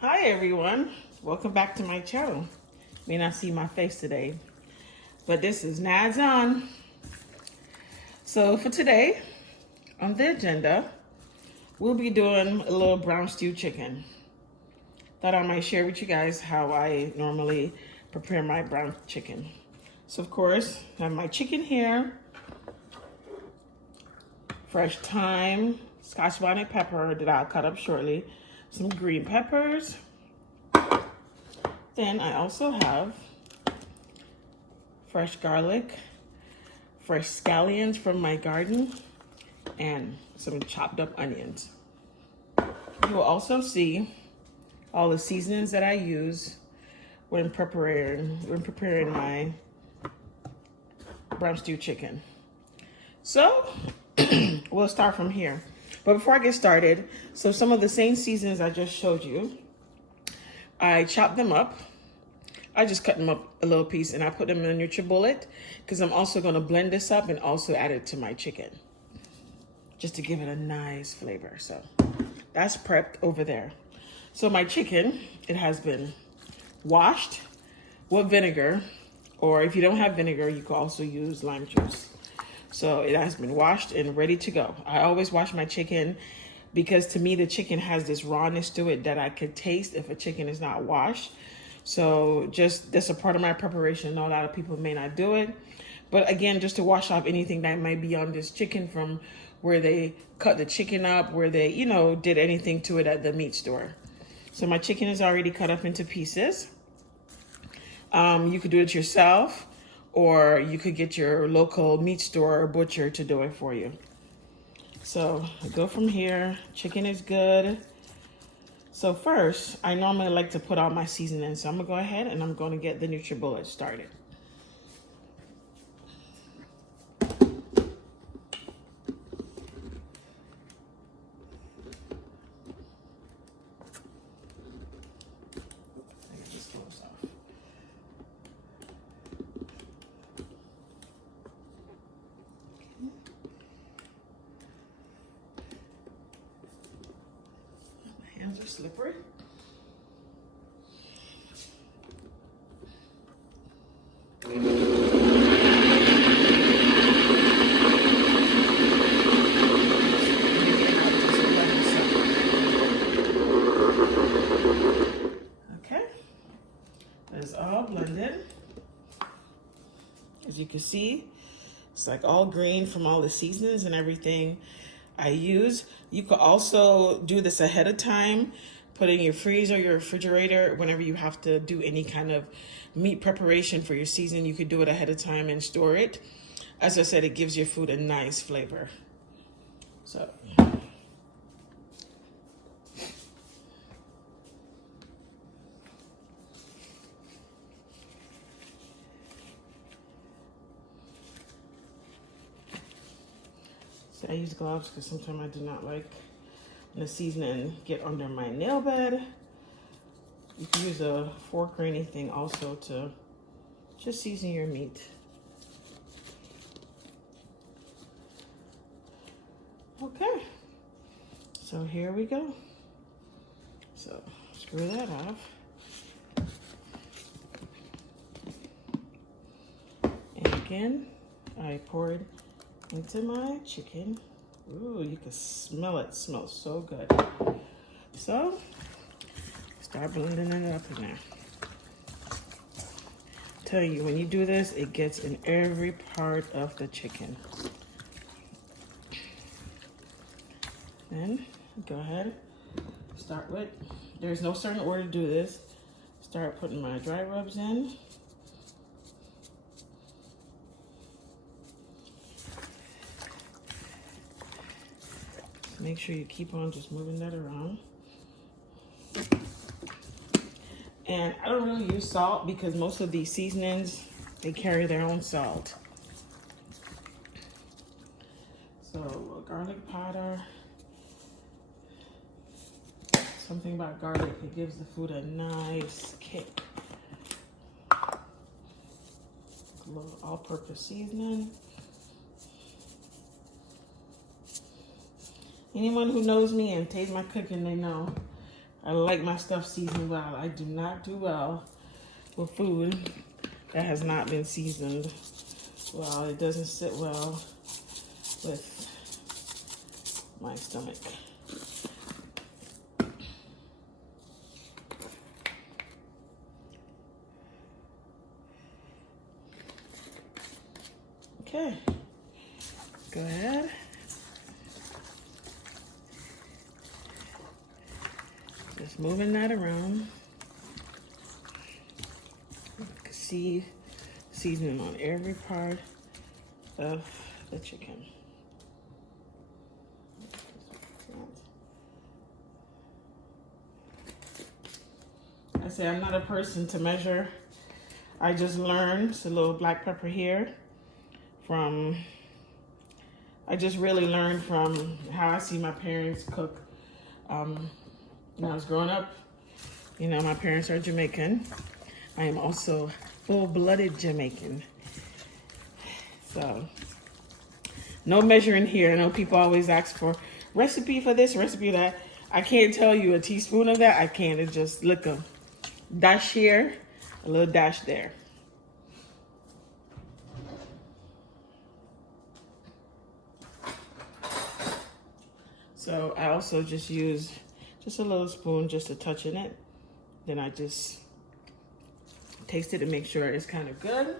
Hi everyone, welcome back to my channel. You may not see my face today, but this is Nads On. So for today, on the agenda, we'll be doing a little brown stew chicken. Thought I might share with you guys how I normally prepare my brown chicken. So of course, I have my chicken here, fresh thyme, Scotch bonnet pepper that I'll cut up shortly, some green peppers. Then I also have fresh garlic, fresh scallions from my garden, and some chopped up onions. You will also see all the seasonings that I use when preparing my brown stew chicken. So we'll start from here. But before I get started, so some of the same seasonings I just showed you, I chopped them up. I just cut them up a little piece and I put them in a NutriBullet because I'm also going to blend this up and also add it to my chicken just to give it a nice flavor. So that's prepped over there. So my chicken, it has been washed with vinegar, or if you don't have vinegar, you can also use lime juice. So it has been washed and ready to go. I always wash my chicken because to me, the chicken has this rawness to it that I could taste if a chicken is not washed. So just that's a part of my preparation. I know a lot of people may not do it, but again, just to wash off anything that might be on this chicken from where they cut the chicken up, where they, did anything to it at the meat store. So my chicken is already cut up into pieces. You could do it yourself, or you could get your local meat store or butcher to do it for you. So I go from here. Chicken is good. So first, I normally like to put all my seasoning. So I'm gonna go ahead and I'm gonna get the NutriBullet started. My hands are slippery. It's all blended. As you can see, it's like all green from all the seasonings and everything I use. You could also do this ahead of time, put it in your freezer or your refrigerator. Whenever you have to do any kind of meat preparation for your season, you could do it ahead of time and store it. As I said, it gives your food a nice flavor. So I use gloves because sometimes I do not like when the seasoning get under my nail bed. You can use a fork or anything also to just season your meat. Okay, so here we go. So screw that off. And again, I poured into my chicken. Ooh, you can smell it. It smells so good. So, start blending it up in there. Tell you, when you do this, it gets in every part of the chicken. Then, go ahead, start with, there's no certain order to do this. Start putting my dry rubs in. Make sure you keep on just moving that around. And I don't really use salt because most of these seasonings, they carry their own salt. So a little garlic powder. Something about garlic, it gives the food a nice kick. A little all-purpose seasoning. Anyone who knows me and tastes my cooking, they know I like my stuff seasoned well. I do not do well with food that has not been seasoned well. It doesn't sit well with my stomach. Okay, go ahead. Just moving that around. You can see seasoning on every part of the chicken. I say I'm not a person to measure. I just learned. It's a little black pepper here I just really learned from how I see my parents cook. When I was growing up, you know, my parents are Jamaican. I am also full-blooded Jamaican. So, no measuring here. I know people always ask for recipe for this, recipe that. I can't tell you a teaspoon of that. I can't. It's just look a dash here, a little dash there. So I also just use just a little spoon just to touch in it. Then I just taste it and make sure it's kind of good.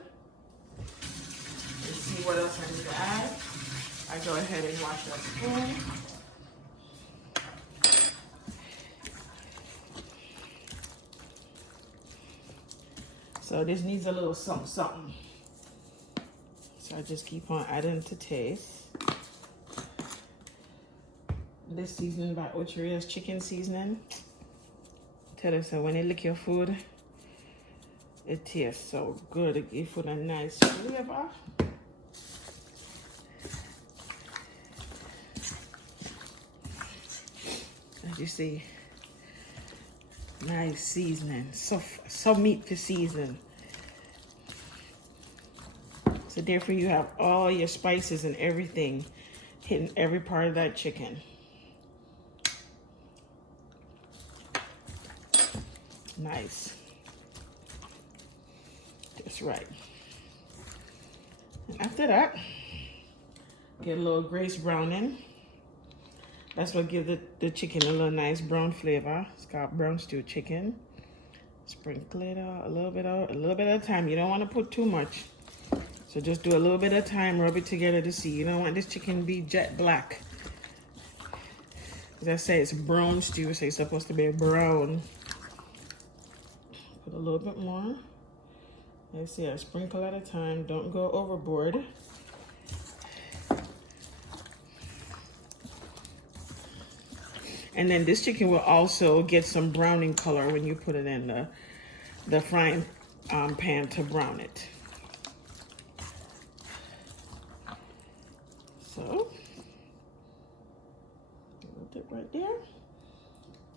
Let's see what else I need to add. I go ahead and wash that spoon. So this needs a little something, something. So I just keep on adding to taste. This seasoning by Ochorea's chicken seasoning. Tell you, so when you lick your food, it tastes so good. It gives food a nice flavor. As you see, nice seasoning. So meat to season. So therefore you have all your spices and everything hitting every part of that chicken. Nice. That's right. And after that, get a little grace browning. That's what gives the chicken a little nice brown flavor. It's called brown stew chicken. Sprinkle it out a little bit at a time. You don't want to put too much. So just do a little bit at a time, rub it together to see. You don't want this chicken to be jet black. As I say, it's brown stew, so it's supposed to be brown. Put a little bit more. Let's see, I sprinkle at a time. Don't go overboard. And then this chicken will also get some browning color when you put it in the frying pan to brown it. So, put it right there.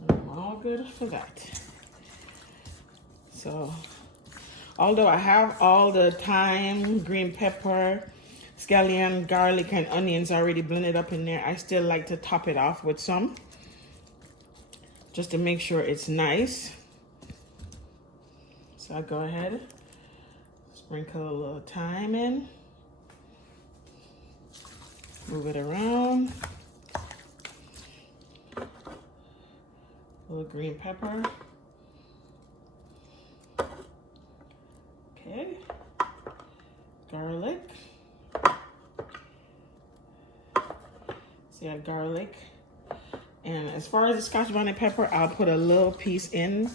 And I'm all good for that. So, although I have all the thyme, green pepper, scallion, garlic, and onions already blended up in there, I still like to top it off with some, just to make sure it's nice. So I go ahead, sprinkle a little thyme in, move it around, a little green pepper. Okay, garlic. See, I have garlic. And as far as the Scotch bonnet pepper, I'll put a little piece in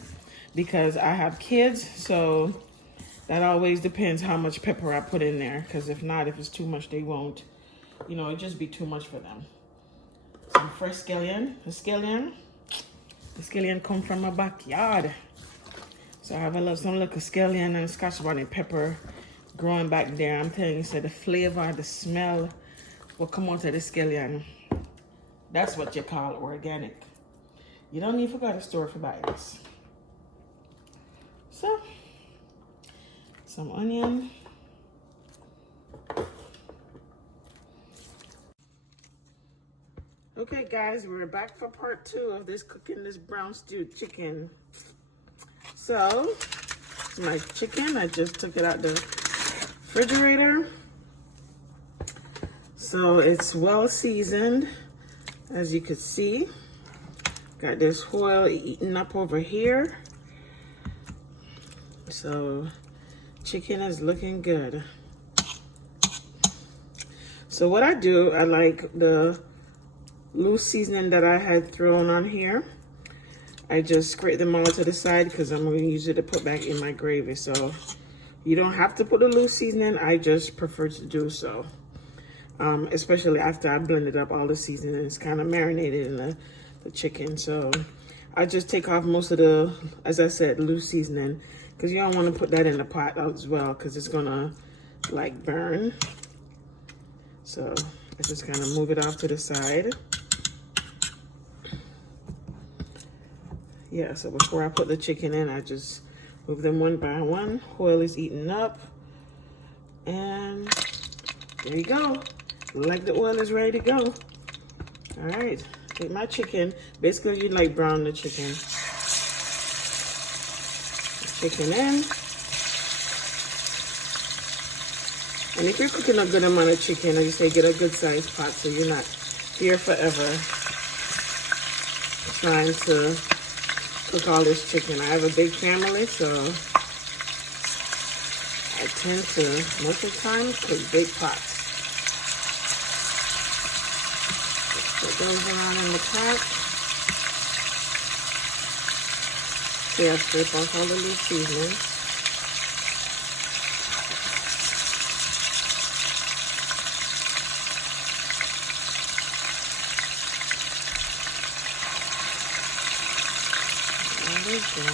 because I have kids, so that always depends how much pepper I put in there. Because if not, if it's too much, they won't. You know, it'd just be too much for them. Some fresh scallion. The scallion come from my backyard. So I have some little scallion and Scotch bonnet pepper growing back there. I'm telling you, so the flavor, the smell will come out of the scallion. That's what you call organic. You don't need to go to the store to buy this. So, some onion. Okay right, guys, we're back for part 2 of this cooking this brown stewed chicken. So, my chicken, I just took it out the refrigerator. So it's well seasoned, as you can see. Got this oil eaten up over here. So chicken is looking good. So what I do, I like the loose seasoning that I had thrown on here. I just scrape them all to the side because I'm going to use it to put back in my gravy. So you don't have to put the loose seasoning. I just prefer to do so. Especially after I blended up all the seasoning. It's kind of marinated in the chicken. So I just take off most of the, as I said, loose seasoning. Because you don't want to put that in the pot as well because it's going to like burn. So I just kind of move it off to the side. Yeah, so before I put the chicken in, I just move them one by one. Oil is eaten up. And there you go. Like the oil is ready to go. All right, take my chicken. Basically, you like brown the chicken. Chicken in. And if you're cooking a good amount of chicken, I just say get a good sized pot so you're not here forever trying to cook all this chicken. I have a big family, so I tend to, most of the time, cook big pots. Put those around in the pot. See, I scrape off all the loose seasoning. Brown.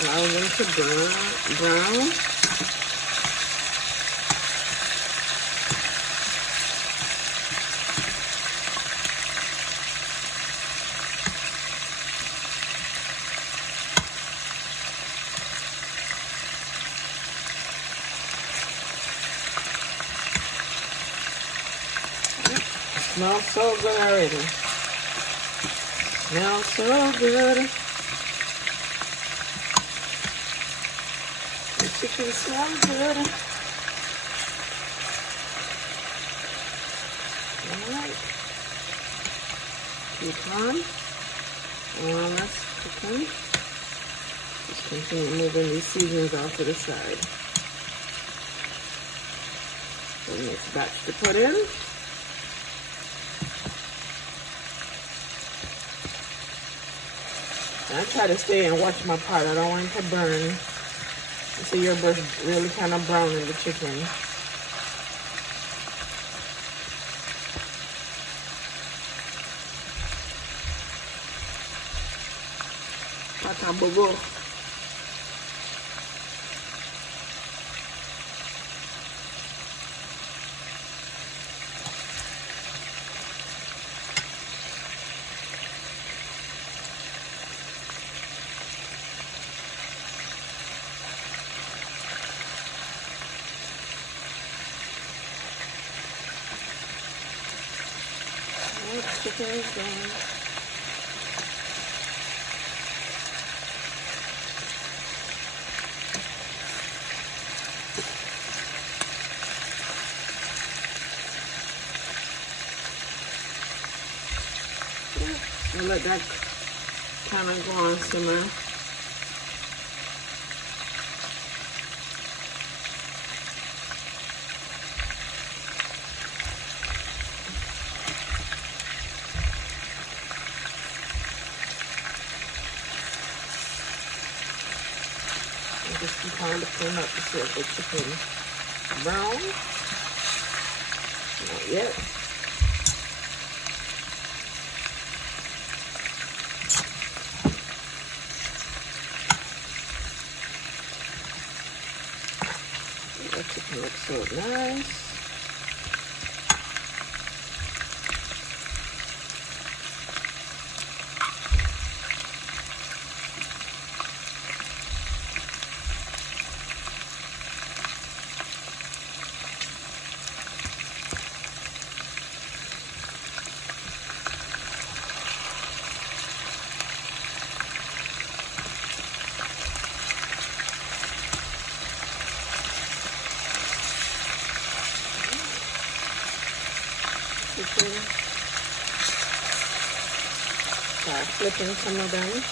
Allow them to brown. Smells so good already. Smells so good. The chicken smells good. Alright. Keep on. While that's cooking, just continue moving these seasonings off to the side. The next batch to put in. I try to stay and watch my pot. I don't want it to burn. So your bird really kind of brown in the chicken. Pata bobo. Chicken is done. And let that kind of go on simmer. Just some time to clean up to see if the chicken brown. Not yet. That chicken looks so nice. chicken. Start flipping some of them.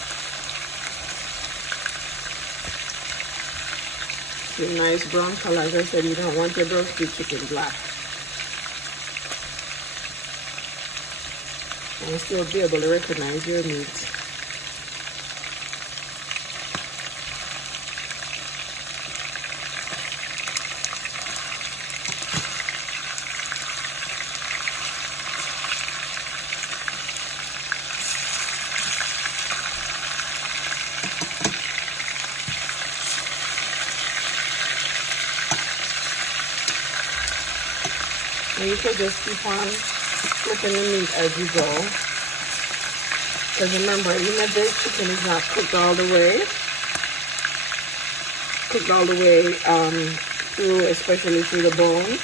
See, nice brown color. As I said, you don't want your roasted chicken black. And still be able to recognize your meat. And you could just keep on flipping the meat as you go. Because remember, even if the chicken is not cooked all the way, through, especially through the bone.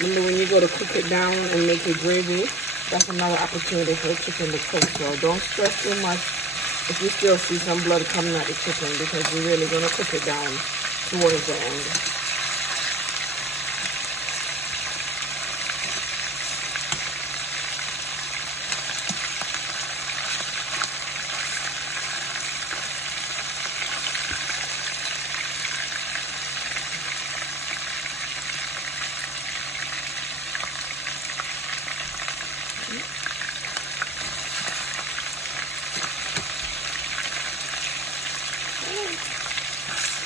Remember, when you go to cook it down and make it gravy, that's another opportunity for the chicken to cook. So don't stress too much if you still see some blood coming out the chicken, because you're really going to cook it down towards the end.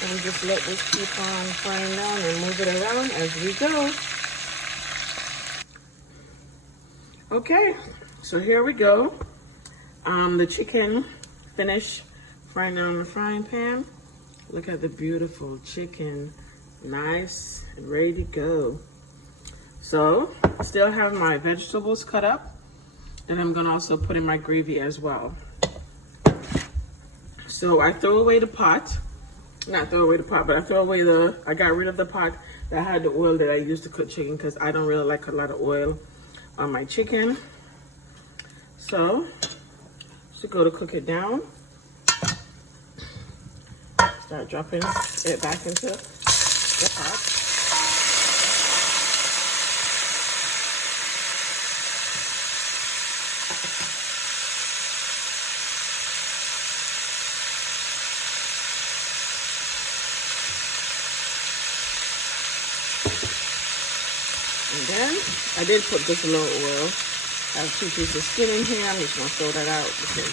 And just let this keep on frying down and move it around as we go. Okay, so here we go. The chicken finished frying down in the frying pan. Look at the beautiful chicken, nice and ready to go. So, still have my vegetables cut up. Then I'm gonna also put in my gravy as well. So I throw away the pot. Not throw away the pot, but I got rid of the pot that had the oil that I used to cook chicken, because I don't really like a lot of oil on my chicken. So, just go to cook it down. Start dropping it back into the pot. And then I did put just a little oil. I have 2 pieces of skin in here. I'm just gonna throw that out because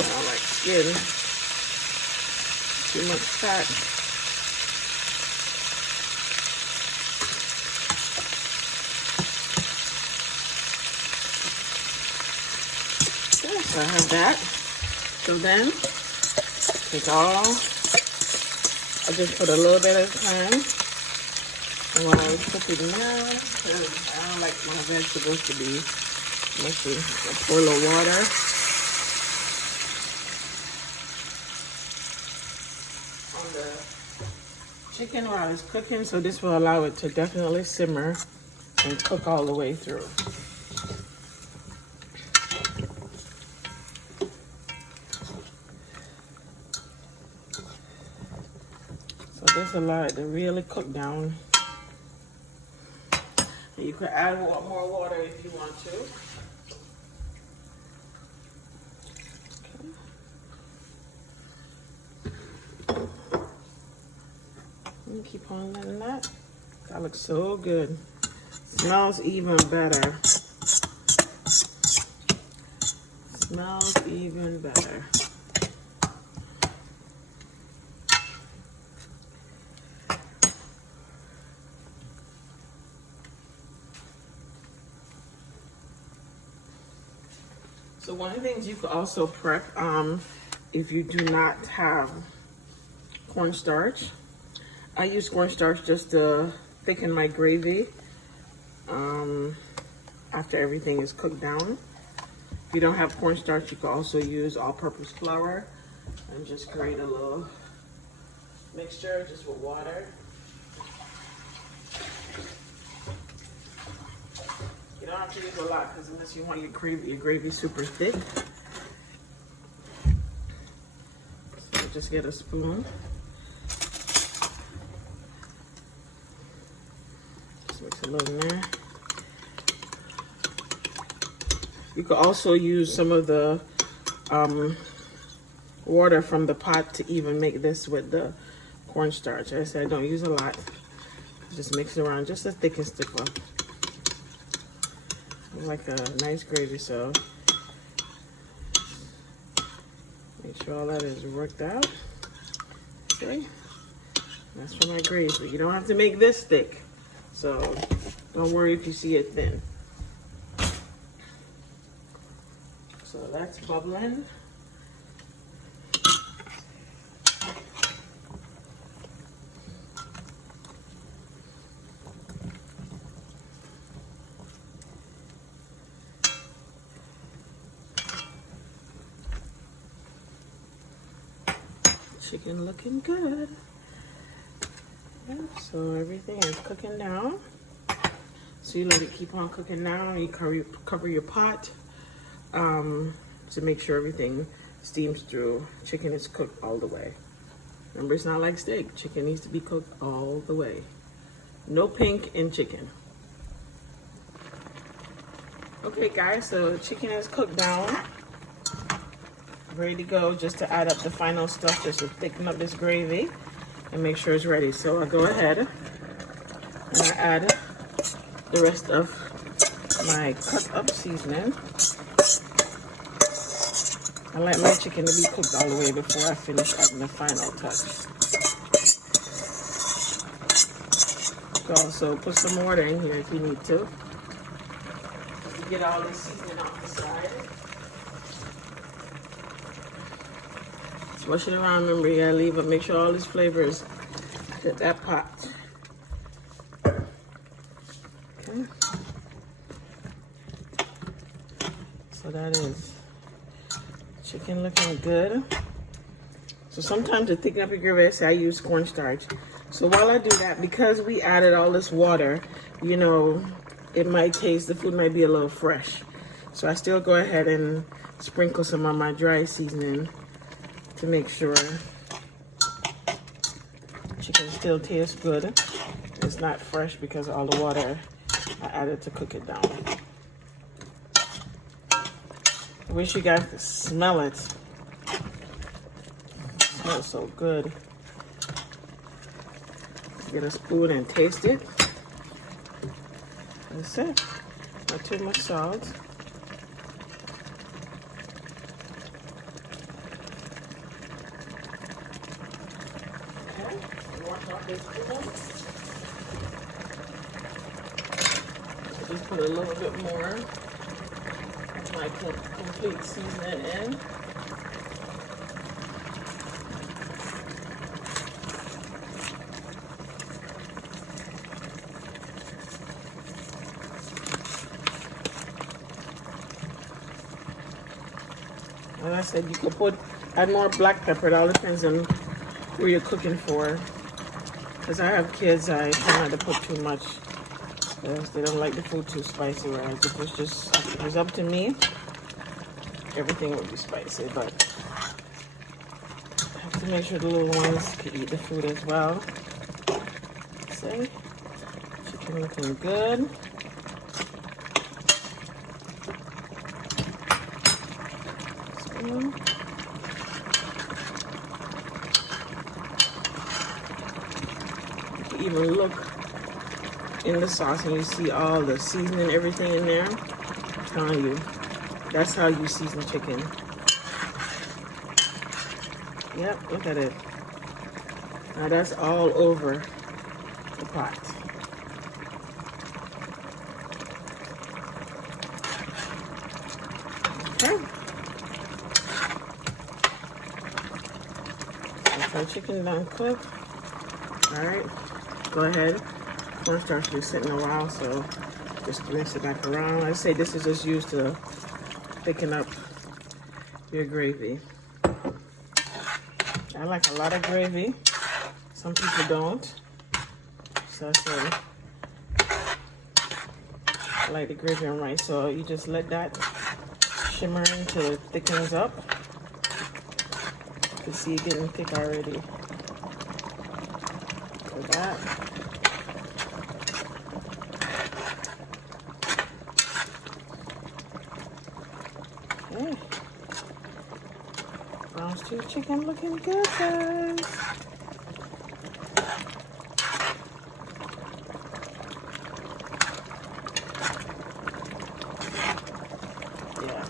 I don't like skin. Too much fat. Okay, so I have that. So then, I just put a little bit of time. And while I was cooking now, because I don't like my vegetables to be mushy, I pour a little water. On the chicken while it's cooking, so this will allow it to definitely simmer and cook all the way through. So this allows it to really cook down. You could add more water if you want to. Okay. And keep on letting that. That looks so good. Smells even better. Smells even better. So one of the things you could also prep, if you do not have cornstarch, I use cornstarch just to thicken my gravy after everything is cooked down. If you don't have cornstarch, you can also use all-purpose flour and just create a little mixture just with water. You don't have to use a lot, because unless you want your gravy super thick. So just get a spoon. Just mix a little in there. You could also use some of the water from the pot to even make this with the cornstarch. I said I don't use a lot. Just mix it around just as thick as stickler. Like a nice gravy, so make sure all that is worked out. Okay, that's for my gravy. You don't have to make this thick, so don't worry if you see it thin. So that's bubbling. Chicken looking good. Yep, so everything is cooking down. So you let it keep on cooking down. You cover your pot to make sure everything steams through. Chicken is cooked all the way. Remember, it's not like steak. Chicken needs to be cooked all the way. No pink in chicken. Okay guys, so the chicken is cooked down. Ready to go, just to add up the final stuff, just to thicken up this gravy and make sure it's ready. So I'll go ahead and I add the rest of my cut up seasoning. I like my chicken to be cooked all the way before I finish adding the final touch. You can also put some water in here if you need to. Get all this seasoning off the side. Smush it around. Remember, you gotta leave it. Make sure all these flavors hit that pot. Okay. So that is chicken looking good. So sometimes to thicken up your gravy, I say I use cornstarch. So while I do that, because we added all this water, you know, it might taste, the food might be a little fresh. So I still go ahead and sprinkle some of my dry seasoning to make sure chicken still tastes good. It's not fresh because of all the water I added to cook it down. I wish you guys could smell it. It smells so good. Get a spoon and taste it. That's it. Not too much salt. Okay, wash off this spoon. Just put a little bit more of my complete seasoning in. Like I said, you could add more black pepper. It all depends on who you're cooking for. Because I have kids, I try not to put too much. Because they don't like the food too spicy. Whereas if it was up to me, everything would be spicy. But I have to make sure the little ones can eat the food as well. See? Chicken looking good. You can even look in the sauce and you see all the seasoning, everything in there. I'm telling you, that's how you season chicken. Yep, look at it. Now that's all over the pot. Okay. Our chicken done cooked. All right, go ahead. Cornstarch has been sitting a while, so just rinse it back around. I say this is just used to thicken up your gravy. I like a lot of gravy. Some people don't. So I say I like the gravy on rice. So you just let that shimmer until it thickens up. You can see it getting thick already. So that. stew chicken looking good, guys. Yeah.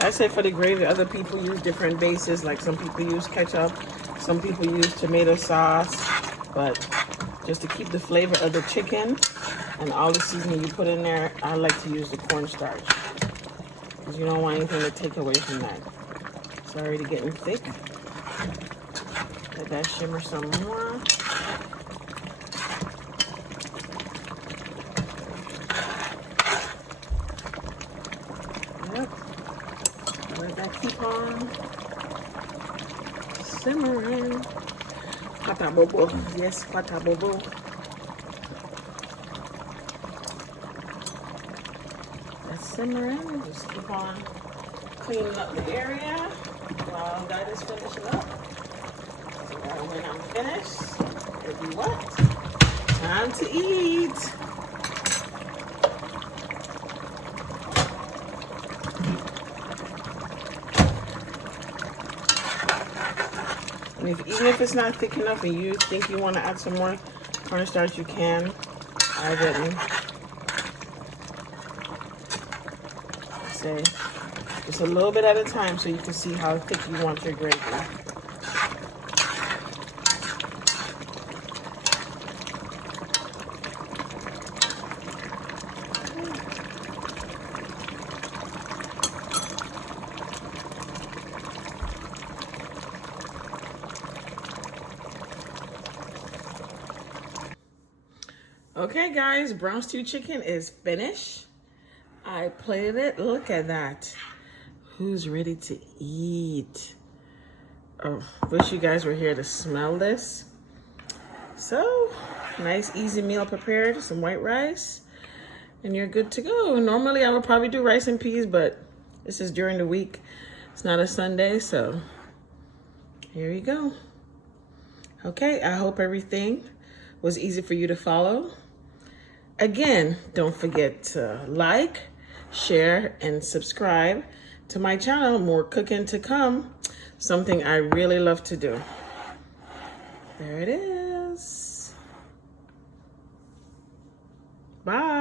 I say for the gravy, other people use different bases. Like some people use ketchup, some people use tomato sauce. But just to keep the flavor of the chicken and all the seasoning you put in there, I like to use the cornstarch. Because you don't want anything to take away from that. It's already getting thick. Let that shimmer some more. Yep. Let that keep on simmering. Pata bobo. Yes, pata bobo. That's simmering. Just keep on cleaning up the area while that is finishing up. So that when I'm finished, it'll be what? Time to eat. And even if it's not thick enough and you think you want to add some more cornstarch, you can. I wouldn't. Say just a little bit at a time so you can see how thick you want your gravy. Okay guys, brown stew chicken is finished. I plated it. Look at that. Who's ready to eat? Oh, wish you guys were here to smell this. So, nice easy meal prepared. Some white rice. And you're good to go. Normally I would probably do rice and peas, but this is during the week. It's not a Sunday, so here you go. Okay, I hope everything was easy for you to follow. Again, don't forget to like, share, and subscribe to my channel. More cooking to come. Something I really love to do. There it is. Bye.